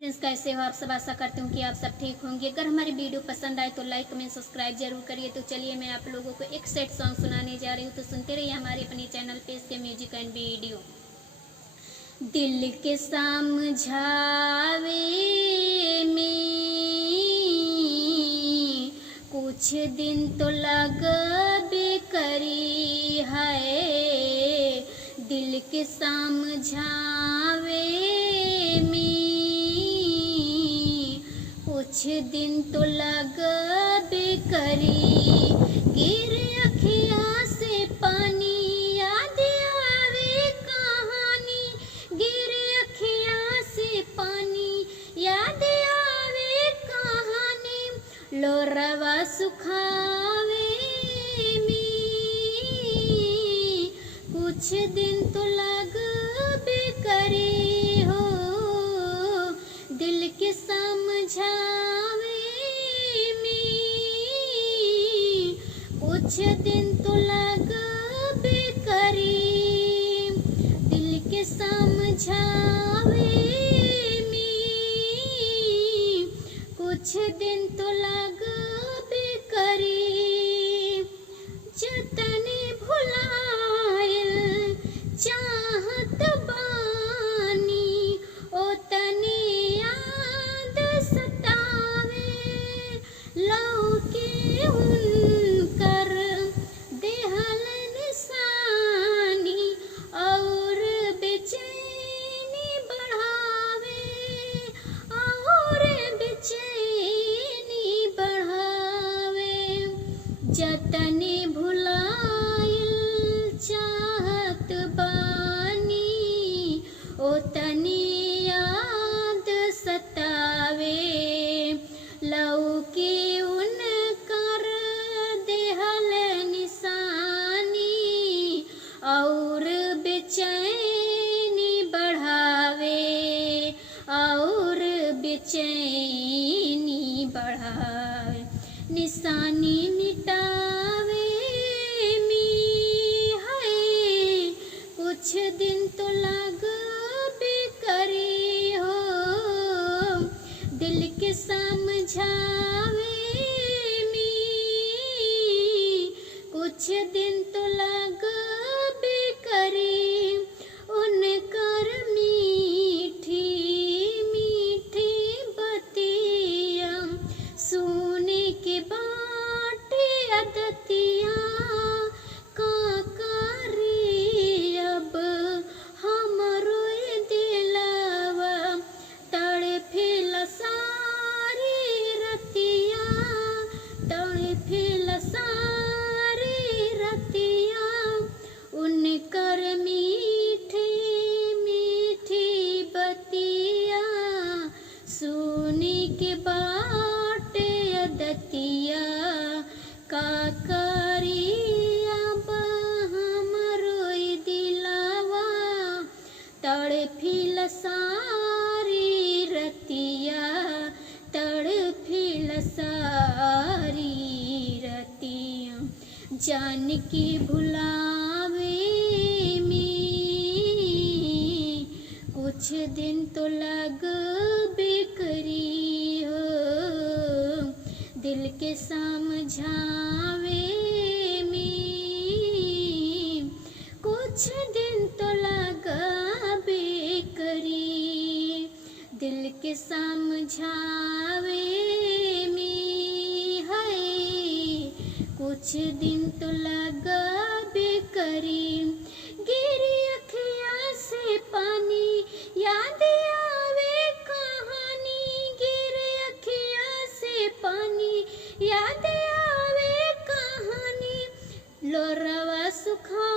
Friends, कैसे हो आप सब। आशा करती हूँ कि आप सब ठीक होंगे। अगर हमारी वीडियो पसंद आए तो लाइक कमेंट सब्सक्राइब जरूर करिए। तो चलिए मैं आप लोगों को एक सेट सॉन्ग सुनाने जा रही हूँ, तो सुनते रहिए हमारे अपने चैनल पे इसके म्यूजिक एंड वीडियो। दिल के समझावे में कुछ दिन तो लगबे करी है। दिल के समझावे कुछ दिन तो लगबे करी। गिर अखिया से पानी याद आवे कहानी। गिर अखिया से पानी याद आवे कहानी। लोरवा सुखावे में कुछ दिन तो लगबे करी हो। दिल के समझावे कुछ दिन तो लगबे करी। दिल के समझावे में कुछ दिन तो लगबे करी। जतने भुलाइल चाहत बानी ओतने याद सतावे। लौके उनकर देहल निशानी और बेचैनी बढ़ावे। और बेचैनी बढ़ावे। जतने भुलाइल चाहत बानी ओतने याद सतावे। लौके उनकर देहल निशानी और बेचैनी बढ़ावे। और बेचैनी बढ़ावे। निशानी मिटावे में है कुछ दिन तो लगबे करी हो। दिल के समझावे में कुछ दिन तो लगबे करी। उनकर मीठी मीठी बतिया सुने के बाटे अदतिया। का करी अब हमरो दिलवा तड़फेला सारी रतिया। तड़फेला सारी रतिया। उनकर मीठी मीठी बतिया सुने के बाटे अदतिया। का करी अब हमरो दिलवा तड़फिल सारी रतिया। तड़फिल सारी रतिया। जान के भुलावे में कुछ दिन तो लगबे करी हो। दिल के समझावे में कुछ दिन तो लगबे करी। दिल के समझावे में है कुछ दिन तो लगबे करी। गिर अखिया से पानी याद आवे कहानी। गिर अखिया से पानी याद आवे कहानी। लोरवा सुखा